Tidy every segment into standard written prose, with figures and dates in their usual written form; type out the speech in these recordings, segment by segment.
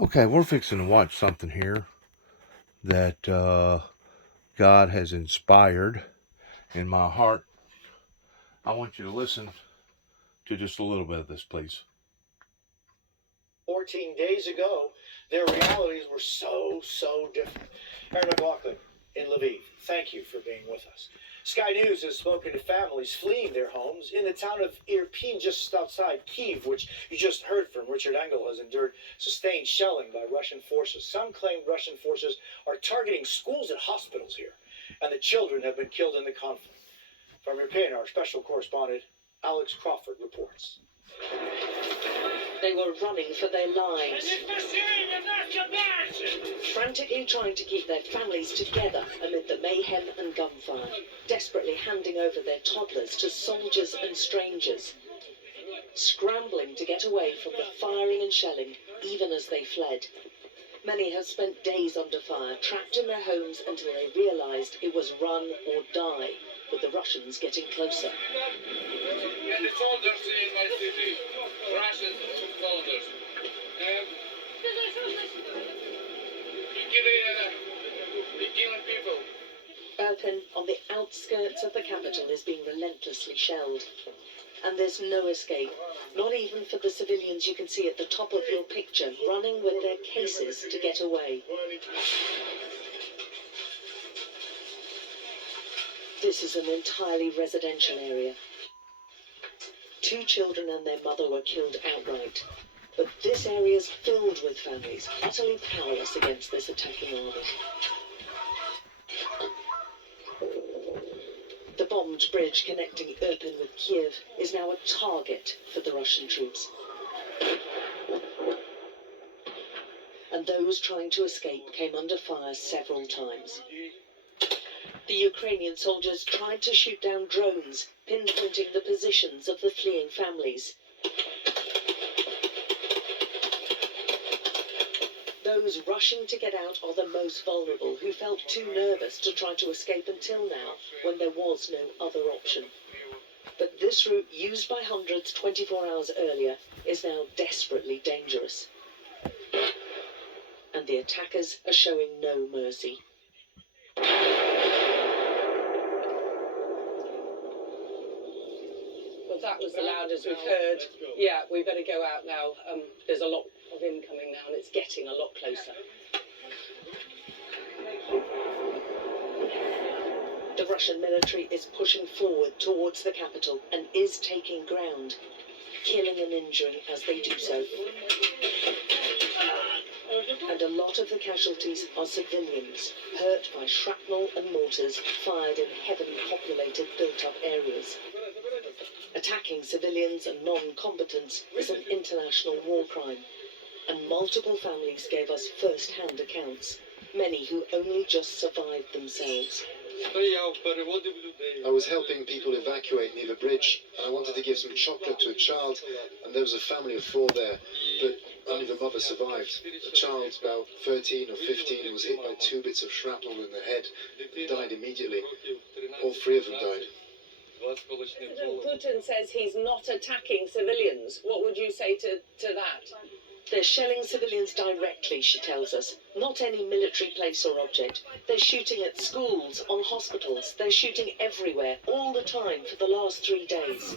Okay, we're fixing to watch something here that God has inspired in my heart. I want you to listen to just a little bit of this, please. 14 days ago, their realities were so different. Aaron McLaughlin in Lviv, thank you for being with us. Sky News has spoken to families fleeing their homes in the town of Irpin, just outside Kyiv, which you just heard from. Richard Engel has endured sustained shelling by Russian forces. Some claim Russian forces are targeting schools and hospitals here, and the children have been killed in the conflict. From Irpin, our special correspondent Alex Crawford reports. They were running for their lives, frantically trying to keep their families together amid the mayhem and gunfire, desperately handing over their toddlers to soldiers and strangers, scrambling to get away from the firing and shelling even as they fled. Many have spent days under fire, trapped in their homes until they realized it was run or die, with the Russians getting closer. And the soldiers in my city, Russian soldiers. They're killing people. Irpin, on the outskirts of the capital, is being relentlessly shelled. And there's no escape, not even for the civilians you can see at the top of your picture, running with their cases to get away. This is an entirely residential area. 2 children and their mother were killed outright. But this area is filled with families, utterly powerless against this attacking army. The bombed bridge connecting Irpin with Kiev is now a target for the Russian troops. And those trying to escape came under fire several times. The Ukrainian soldiers tried to shoot down drones, pinpointing the positions of the fleeing families. Those rushing to get out are the most vulnerable, who felt too nervous to try to escape until now, when there was no other option. But this route, used by hundreds 24 hours earlier, is now desperately dangerous. And the attackers are showing no mercy. Well, that was the loudest we've heard. Yeah, we better go out now. There's a lot of incoming now, and it's getting a lot closer. The Russian military is pushing forward towards the capital and is taking ground, killing and injuring as they do so. And a lot of the casualties are civilians, hurt by shrapnel and mortars fired in heavily populated built-up areas. Attacking civilians and non-combatants is an international war crime, and multiple families gave us first-hand accounts, many who only just survived themselves. I was helping people evacuate near the bridge, and I wanted to give some chocolate to a child, and there was a family of 4 there, but only the mother survived. A child about 13 or 15 who was hit by 2 bits of shrapnel in the head and died immediately. All 3 of them died. President Putin says he's not attacking civilians. What would you say to that? They're shelling civilians directly, she tells us. Not any military place or object. They're shooting at schools, on hospitals. They're shooting everywhere, all the time, for the last 3 days.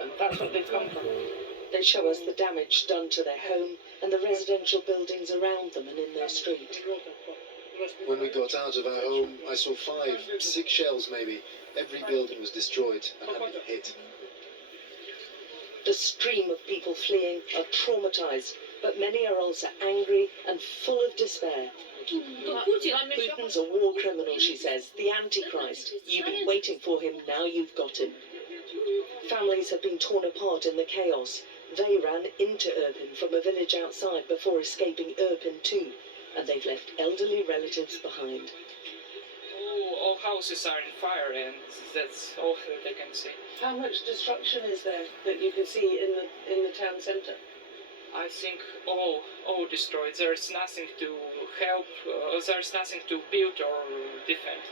And that's what they've come from. They show us the damage done to their home and the residential buildings around them and in their street. When we got out of our home, I saw 5, 6 shells maybe. Every building was destroyed and had been hit. The stream of people fleeing are traumatized, but many are also angry and full of despair. Putin's a war criminal, she says, the Antichrist. You've been waiting for him, now you've got him. Families have been torn apart in the chaos. They ran into Irpin from a village outside before escaping Irpin too, and they've left elderly relatives behind. All houses are in fire, and that's all that I can see. How much destruction is there that you can see in the town centre? I think all destroyed. There's nothing to help. There's nothing to build or defend.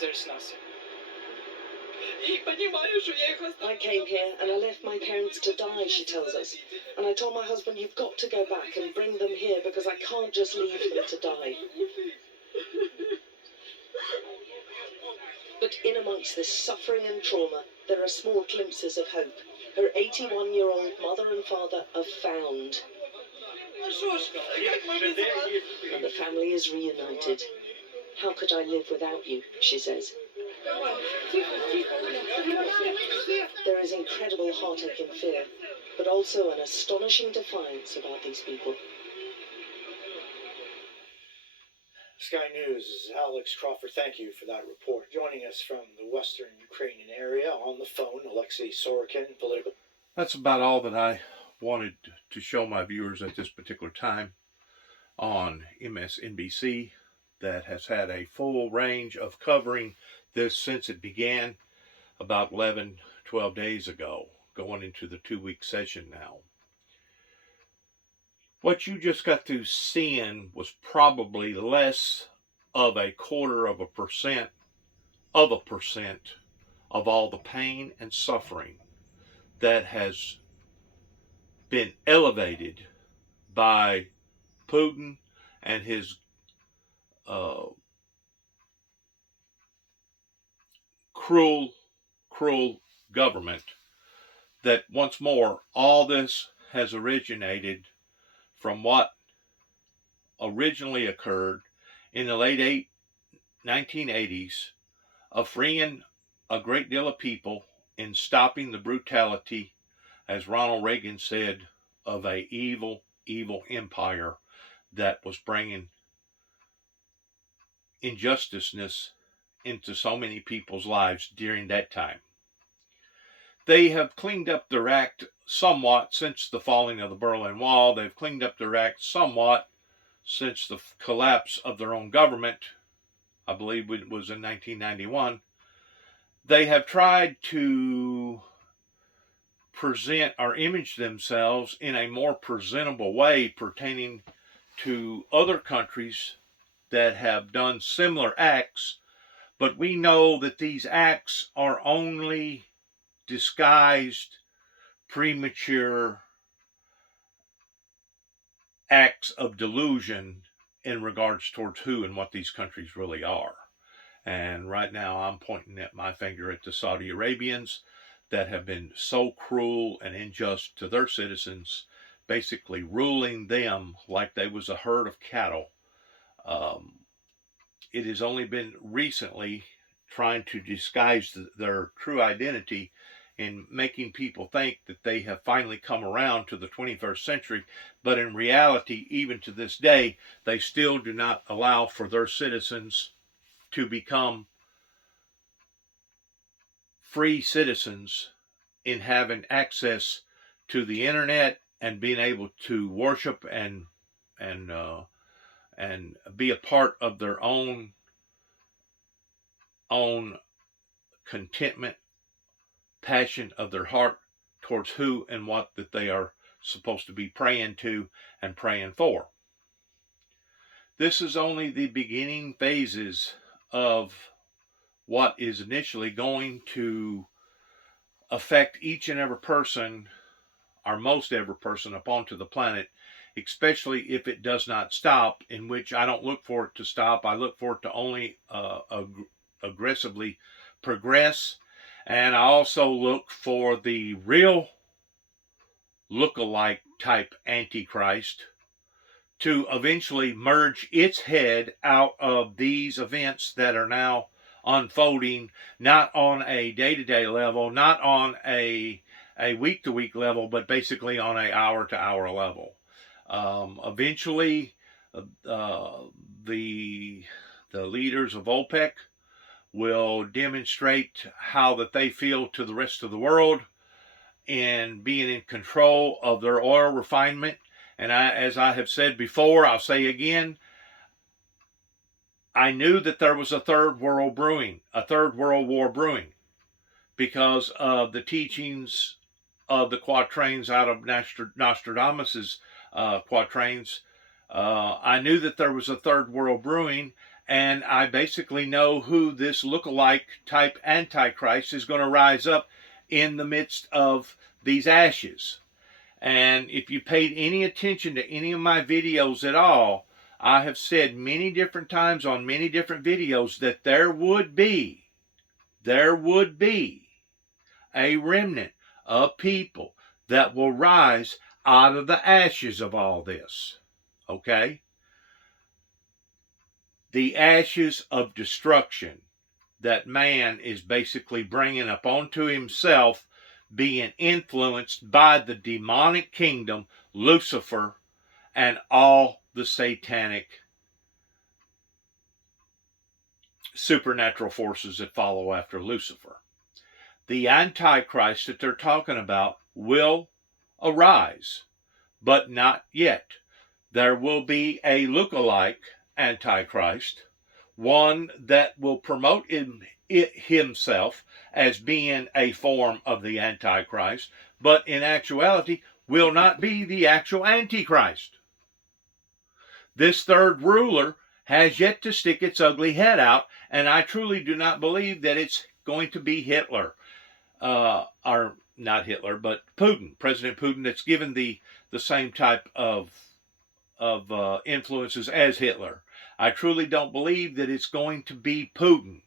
There's nothing. I came here and I left my parents to die, she tells us. And I told my husband, you've got to go back and bring them here because I can't just leave them to die. But in amongst this suffering and trauma, there are small glimpses of hope. Her 81-year-old mother and father are found. And the family is reunited. How could I live without you, she says. There is incredible heartache and fear, but also an astonishing defiance about these people. Sky News' Alex Crawford, thank you for that report. Joining us from the western Ukrainian area on the phone, Alexei Sorokin, political. That's about all that I wanted to show my viewers at this particular time on MSNBC, that has had a full range of covering this since it began about 12 days ago, going into the 2-week session now. What you just got through seeing was probably less of 0.25% of all the pain and suffering that has been elevated by Putin and his cruel government. That once more, all this has originated from what originally occurred in the late 1980s of freeing a great deal of people in stopping the brutality, as Ronald Reagan said, of a evil empire that was bringing injusticeness into so many people's lives during that time. They have cleaned up their act somewhat since the falling of the Berlin Wall. They've cleaned up their act somewhat since the collapse of their own government. I believe it was in 1991. They have tried to present or image themselves in a more presentable way pertaining to other countries that have done similar acts, but we know that these acts are only disguised, premature acts of delusion in regards towards who and what these countries really are. And right now I'm pointing at my finger at the Saudi Arabians that have been so cruel and unjust to their citizens, basically ruling them like they was a herd of cattle. It has only been recently trying to disguise their true identity in making people think that they have finally come around to the 21st century, but in reality, even to this day, they still do not allow for their citizens to become free citizens in having access to the internet and being able to worship and be a part of their own contentment, passion of their heart towards who and what that they are supposed to be praying to and praying for. This is only the beginning phases of what is initially going to affect each and every person, or most every person upon to the planet, especially if it does not stop, in which I don't look for it to stop. I look for it to only aggressively progress. And I also look for the real look-alike type Antichrist to eventually merge its head out of these events that are now unfolding, not on a day-to-day level, not on a week-to-week level, but basically on an hour-to-hour level. Eventually, the leaders of OPEC will demonstrate how that they feel to the rest of the world in being in control of their oil refinement. And as I have said before, I'll say again, I knew that there was a third world war brewing, because of the teachings of the quatrains out of Nostradamus's quatrains. I knew that there was a third world brewing, And I basically know who this look-alike type Antichrist is going to rise up in the midst of these ashes. And if you paid any attention to any of my videos at all, I have said many different times on many different videos that there would be a remnant of people that will rise out of the ashes of all this. Okay? The ashes of destruction that man is basically bringing upon himself, being influenced by the demonic kingdom, Lucifer, and all the satanic supernatural forces that follow after Lucifer. The Antichrist that they're talking about will arise, but not yet. There will be a look-alike Antichrist, one that will promote himself as being a form of the Antichrist, but in actuality will not be the actual Antichrist. This third ruler has yet to stick its ugly head out, and I truly do not believe that it's going to be Hitler, or not Hitler, but Putin, President Putin, that's given the same type of influences as Hitler. I truly don't believe that it's going to be Putin.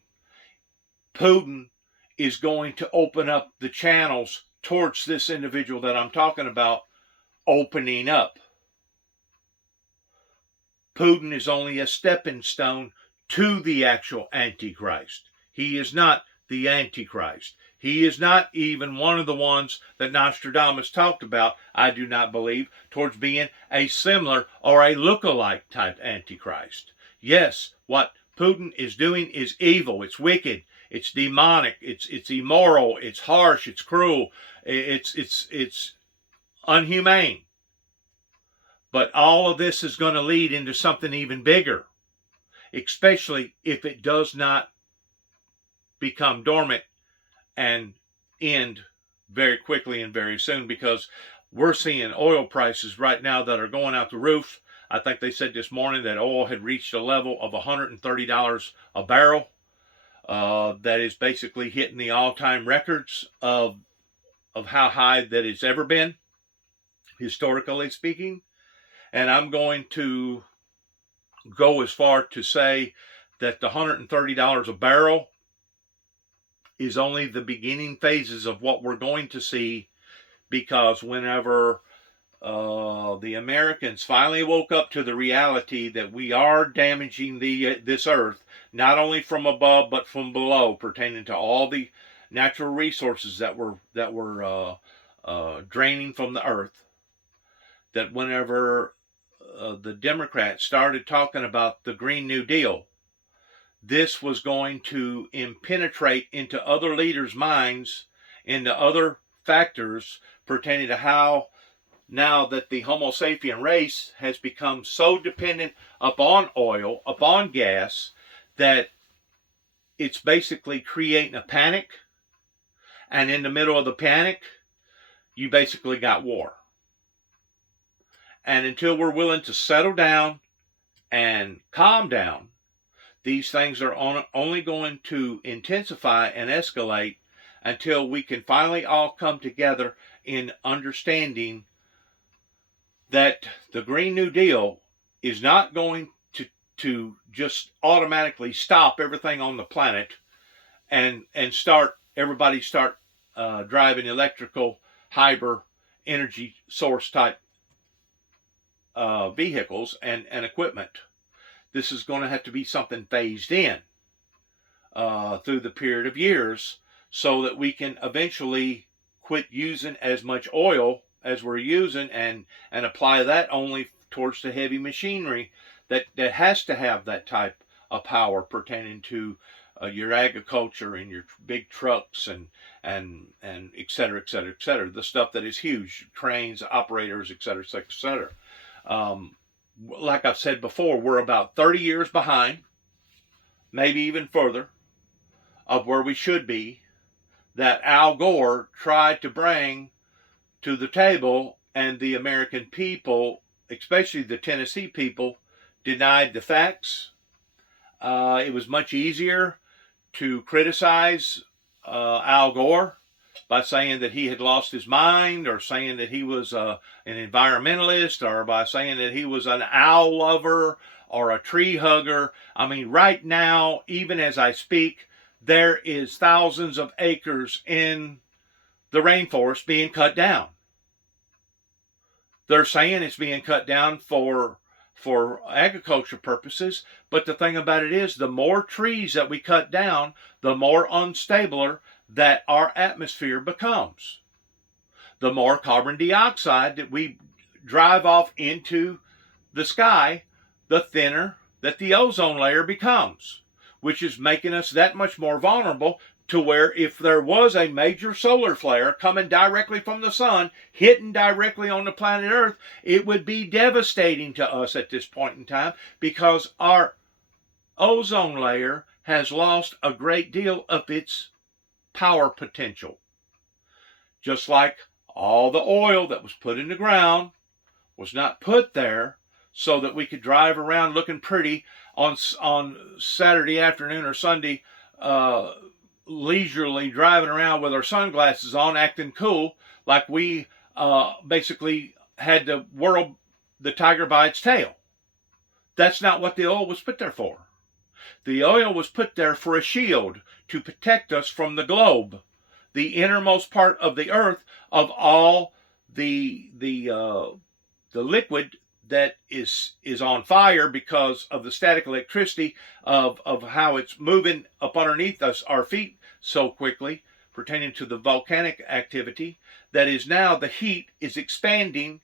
Putin is going to open up the channels towards this individual that I'm talking about opening up. Putin is only a stepping stone to the actual Antichrist. He is not the Antichrist. He is not even one of the ones that Nostradamus talked about, I do not believe, towards being a similar or a look-alike type Antichrist. Yes, what Putin is doing is evil, it's wicked, it's demonic, it's immoral, it's harsh, it's cruel, it's unhumane. But all of this is going to lead into something even bigger, especially if it does not become dormant and end very quickly and very soon, because we're seeing oil prices right now that are going out the roof. I think they said this morning that oil had reached a level of $130 a barrel. That is basically hitting the all-time records of how high that it's ever been, historically speaking. And I'm going to go as far to say that the $130 a barrel is only the beginning phases of what we're going to see, because whenever the Americans finally woke up to the reality that we are damaging this earth, not only from above but from below, pertaining to all the natural resources that were draining from the earth, that whenever the Democrats started talking about the Green New Deal, this was going to penetrate into other leaders' minds, into other factors pertaining to how now that the Homo sapien race has become so dependent upon oil, upon gas, that it's basically creating a panic. And in the middle of the panic, you basically got war. And until we're willing to settle down and calm down, these things are only going to intensify and escalate until we can finally all come together in understanding that the Green New Deal is not going to just automatically stop everything on the planet and everybody start driving electrical hybrid energy source type vehicles and equipment. This is going to have to be something phased in through the period of years, so that we can eventually quit using as much oil as we're using and apply that only towards the heavy machinery that has to have that type of power pertaining to your agriculture and your big trucks and et cetera, et cetera, et cetera. The stuff that is huge, cranes, operators, et cetera, et cetera, et cetera. Like I've said before, we're about 30 years behind, maybe even further, of where we should be, that Al Gore tried to bring to the table, and the American people, especially the Tennessee people, denied the facts, it was much easier to criticize Al Gore by saying that he had lost his mind, or saying that he was an environmentalist, or by saying that he was an owl lover or a tree hugger. I mean, right now, even as I speak, there is thousands of acres in the rainforest being cut down. They're saying it's being cut down for agriculture purposes, but the thing about it is, the more trees that we cut down, the more unstabler that our atmosphere becomes. The more carbon dioxide that we drive off into the sky, the thinner that the ozone layer becomes, which is making us that much more vulnerable to where, if there was a major solar flare coming directly from the sun, hitting directly on the planet Earth, it would be devastating to us at this point in time, because our ozone layer has lost a great deal of its power potential. Just like all the oil that was put in the ground was not put there so that we could drive around looking pretty on Saturday afternoon or Sunday, leisurely driving around with our sunglasses on, acting cool, like we basically had the tiger by its tail. That's not what the oil was put there for. The oil was put there for a shield to protect us from the globe, the innermost part of the earth, of all the liquid that is on fire because of the static electricity of how it's moving up underneath us, our feet, so quickly, pertaining to the volcanic activity, that is now the heat is expanding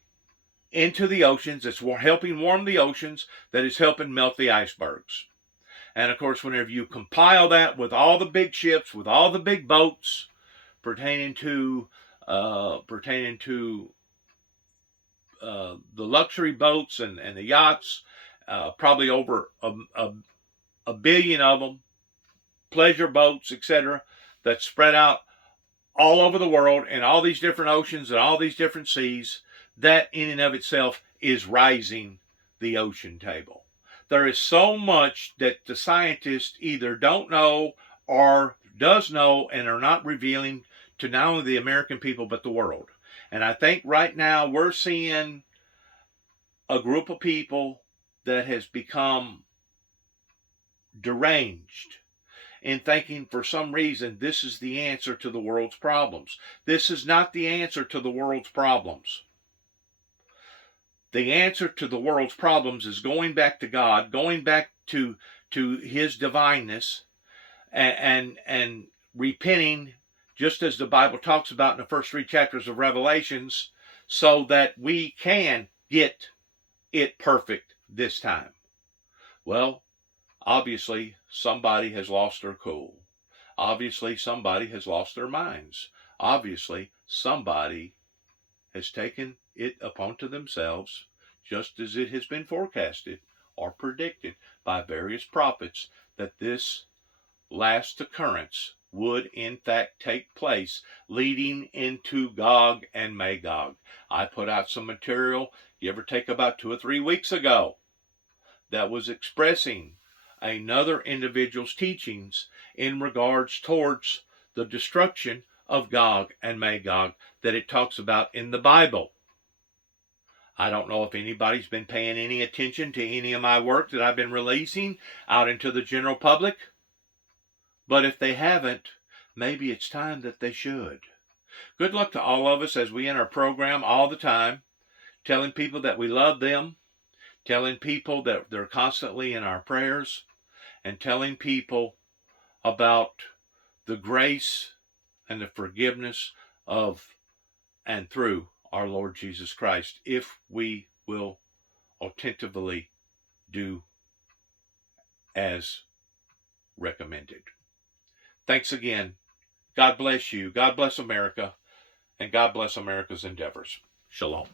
into the oceans. It's helping warm the oceans, that is helping melt the icebergs. And of course, whenever you compile that with all the big ships, with all the big boats pertaining to the luxury boats and the yachts, probably over a billion of them, pleasure boats, etc., that spread out all over the world in all these different oceans and all these different seas, that in and of itself is rising the ocean table. There is so much that the scientists either don't know or does know and are not revealing to not only the American people but the world. And I think right now we're seeing a group of people that has become deranged in thinking for some reason this is the answer to the world's problems. This is not the answer to the world's problems. The answer to the world's problems is going back to God, going back to His divineness, and repenting, just as the Bible talks about in the first 3 chapters of Revelations, so that we can get it perfect this time. Well, obviously somebody has lost their cool. Obviously somebody has lost their minds. Obviously somebody has taken it upon to themselves, just as it has been forecasted or predicted by various prophets, that this last occurrence would in fact take place, leading into Gog and Magog. I put out some material, give or take, about 2 or 3 weeks ago, that was expressing another individual's teachings in regards towards the destruction of Gog and Magog that it talks about in the Bible. I don't know if anybody's been paying any attention to any of my work that I've been releasing out into the general public, but if they haven't, maybe it's time that they should. Good luck to all of us as we end our program all the time, telling people that we love them, telling people that they're constantly in our prayers, and telling people about the grace and the forgiveness of and through our Lord Jesus Christ, if we will attentively do as recommended. Thanks again. God bless you. God bless America. And God bless America's endeavors. Shalom.